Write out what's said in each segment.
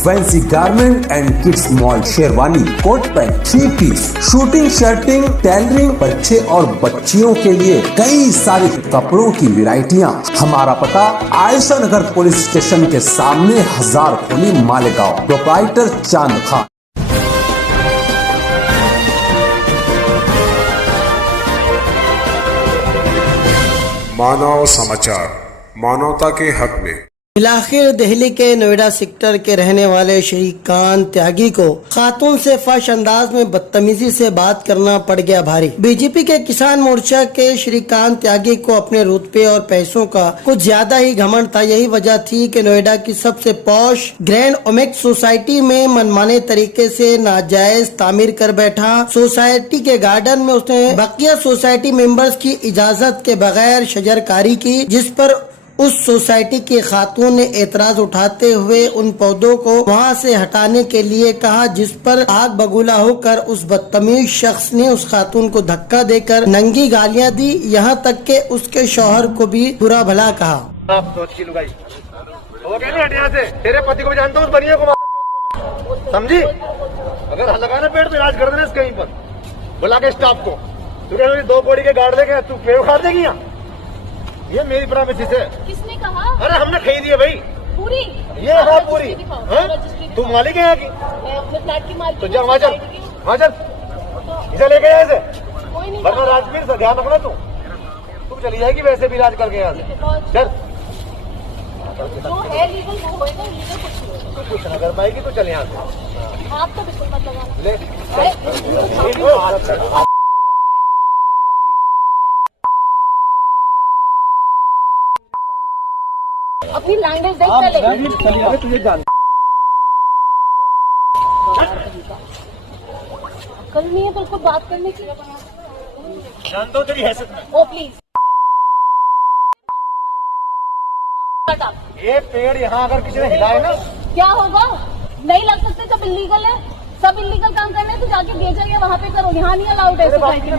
Fancy garment and kids mall, sherwani, coat pant, 3 piece, suiting, shirting, tailoring, बच्चे और बच्चियों के लिए कई सारे कपड़ों की वैरायटियां। हमारा पता आयशा नगर पुलिस स्टेशन के सामने, हजार खोली, मालेगांव। प्रोप्राइटर चांद खान। मानव समाचार, मानवता के हक में। बिलाखिर दिल्ली के नोएडा सेक्टर के रहने वाले श्रीकांत त्यागी को खातून से फश अंदाज में बदतमीजी से बात करना पड़ गया भारी। बीजेपी के किसान मोर्चा के श्रीकांत त्यागी को अपने रुतबे और पैसों का कुछ ज्यादा ही घमंड था। यही वजह थी कि नोएडा की सबसे पॉश ग्रैंड ओमेक्स सोसाइटी में मनमाने तरीके से नाजायज तामीर कर बैठा। सोसाइटी के गार्डन में उसने बकिया सोसाइटी मेंबर्स की इजाजत के बगैर शजरकारी की, जिस पर उस सोसाइटी की खातून ने एतराज उठाते हुए उन पौधों को वहां से हटाने के लिए कहा, जिस पर आग बगूला होकर उस बदतमीज शख्स ने उस खातून को धक्का देकर नंगी गालियां दी। यहां तक के उसके शौहर को भी बुरा भला कहा। आप सोच की लुगाई हो गया नहीं, हट यहाँ से। तेरे पति को भी जानता हूँ, उस बनिया को, समझी? अगर लगाना पेड़ पे इलाज कर देना कहीं पर, बुला के स्टाफ को। तुझे 2 बोरी के गाड़ देगा, तू पेड़ उखाड़ देगी यहाँ? ये मेरी प्रॉमिस है। किसने कहा? अरे हमने खरीदी है भाई पूरी। ये है पूरी। तू मालिक है यहाँ की? मैं अपने फ्लैट की मालिक। तो जा वहाँ चल, वहाँ चल, इसे लेके यहाँ से। कोई नहीं, वरना राजवीर से ध्यान रखना। तू चली जाएगी वैसे भी इलाज करके यहाँ से। चल, जो है लीगल वो होएगा, लीगल कुछ नहीं होगा। तू कुछ ना कर पाएगी तो चल यहाँ से। आप तो बिल्कुल मत लगाना। ले अपनी लैंग्वेज देख पहले। तुझे जान कल नहीं है बिल्कुल बात करने की। जानता हूँ तेरी हैसियत में। ओ प्लीज ये पेड़ यहाँ अगर किसी ने हिलाए ना, क्या होगा? नहीं लग सकते, सब इलीगल है। सब इलीगल काम करने तो जाके बेचा या वहाँ पे करो। यहाँ नहीं अलाउड है सोसाइटी में।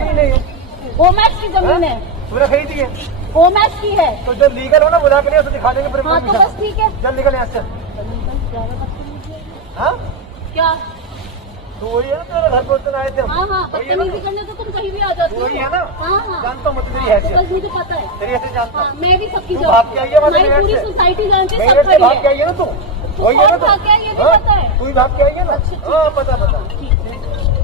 ओमैक्स की जमीन है, तूने खरीदी है ओमैक्स की है। तो जो लीगल हो ना बुला के लिए उसे दिखा देंगे। हाँ तो बस ठीक है। चल निकल यहाँ से। हाँ क्या? तो वही है ना, तेरे घर पर उस दिन आए थे हम। हाँ हाँ, वही है ना? बदतमीजी करने तो तुम कहीं भी आ जाते हो। वही है ना? हाँ हाँ, जानता हूँ मैं तेरी तो हैसियत। बस मुझे पता है। तेरी हैसियत जानता हाँ, हूँ। मैं भी सबकी तू भाग के आई है वहाँ से हमारी मेरठ पूरी से। सोसाइटी जानती है, मेरठ सब से खड़ी भाग के है। आई है ना तू? तो वही है ना कौन भाग के आई है, ये हाँ? पता है। तू ही भाग के आई है ना? अच्छा, हाँ पता पता। ठीक है,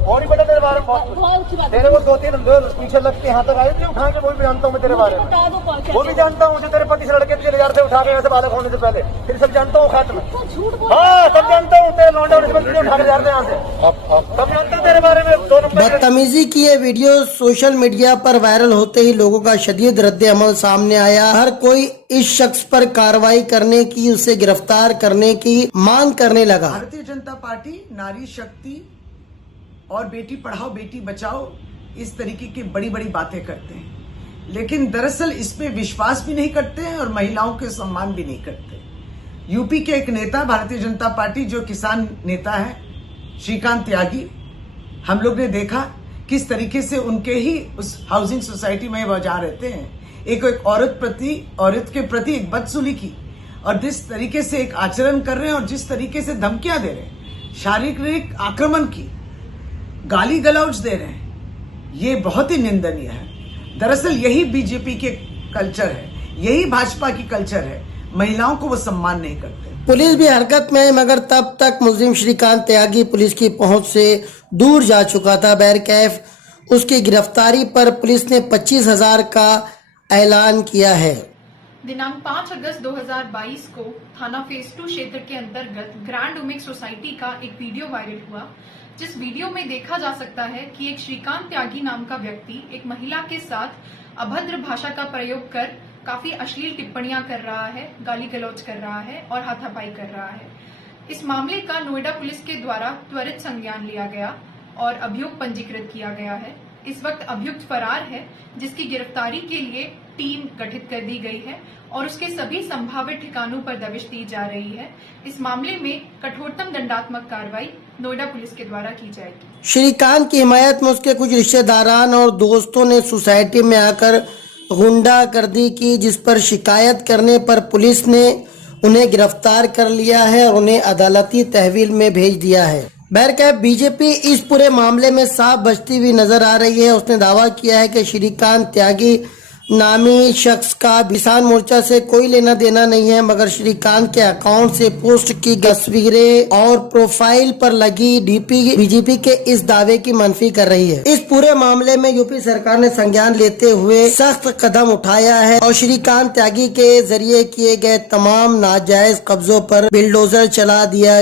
और ही पता तेरे बारे में बहुत बहुत अच्छी बात है। तेरे को 2-3 पीछे लगते यहाँ तक आए थे उठा के, वो भी जानता हूँ मैं तेरे बारे में। बता दो कौन वो भी जानता हूँ जो तेरे पति से लड़के चले जाते उठा के यहाँ से बालक होने से पहले। फिर सब जानता हूँ खाते में। झूठ बोल। हाँ सब जानता हूँ। तेरे लौंडा उठा के जाते यहाँ से। सब जानता हूँ तेरे बारे में। 2 नंबर बदतमीजी की ये वीडियो सोशल मीडिया पर वायरल होते ही लोगों का शदीद रद्द-ए-अमल सामने आया। हर कोई इस शख्स पर कार्रवाई करने की, उसे गिरफ्तार करने की मांग करने लगा। भारतीय जनता पार्टी नारी शक्ति और बेटी पढ़ाओ बेटी बचाओ इस तरीके की बड़ी बड़ी बातें करते हैं, लेकिन दरअसल इस पे विश्वास भी नहीं करते हैं और महिलाओं के सम्मान भी नहीं करते। यूपी के एक नेता, भारतीय जनता पार्टी जो किसान नेता है, श्रीकांत त्यागी, हम लोग ने देखा किस तरीके से उनके ही उस हाउसिंग सोसाइटी में वो जहाँ रहते हैं, एक औरत के प्रति एक बदसलूकी की, और जिस तरीके से एक आचरण कर रहे हैं और जिस तरीके से धमकियां दे रहे हैं, शारीरिक आक्रमण की, गाली गलौज दे रहे हैं, ये बहुत ही निंदनीय है। दरअसल यही बीजेपी के कल्चर है, यही भाजपा की कल्चर है। महिलाओं को वो सम्मान नहीं करते। पुलिस भी हरकत में है, मगर तब तक मुलजिम श्रीकांत त्यागी पुलिस की पहुंच से दूर जा चुका था। बहरकैफ उसकी गिरफ्तारी पर पुलिस ने 25,000 का ऐलान किया है। दिनांक 5 अगस्त 2022 को थाना फेज 2 क्षेत्र के अंतर्गत ग्रैंड ओमेक्स सोसाइटी का एक वीडियो वायरल हुआ, जिस वीडियो में देखा जा सकता है कि एक श्रीकांत त्यागी नाम का व्यक्ति एक महिला के साथ अभद्र भाषा का प्रयोग कर काफी अश्लील टिप्पणियां कर रहा है, गाली गलौज कर रहा है और हाथापाई कर रहा है। इस मामले का नोएडा पुलिस के द्वारा त्वरित संज्ञान लिया गया और अभियोग पंजीकृत किया गया है। इस वक्त अभियुक्त फरार है, जिसकी गिरफ्तारी के लिए टीम गठित कर दी गई है और उसके सभी संभावित ठिकानों पर दबिश दी जा रही है। इस मामले में कठोरतम दंडात्मक कार्रवाई नोएडा पुलिस के द्वारा की जाएगी। श्रीकांत की हिमायत में उसके कुछ रिश्तेदारान और दोस्तों ने सोसाइटी में आकर गुंडागर्दी की, जिस पर शिकायत करने पर पुलिस ने उन्हें गिरफ्तार कर लिया है और उन्हें अदालती तहवील में भेज दिया है। बहरकैफ बीजेपी इस पूरे मामले में साफ बचती हुई नजर आ रही है। उसने दावा किया है कि श्रीकांत त्यागी नामी शख्स का किसान मोर्चा से कोई लेना देना नहीं है, मगर श्रीकांत के अकाउंट से पोस्ट की तस्वीरें और प्रोफाइल पर लगी डीपी बीजेपी के इस दावे की मनफी कर रही है। इस पूरे मामले में यूपी सरकार ने संज्ञान लेते हुए सख्त कदम उठाया है और श्रीकांत त्यागी के जरिए किए गए तमाम नाजायज कब्जों पर बिल्डोजर चला दिया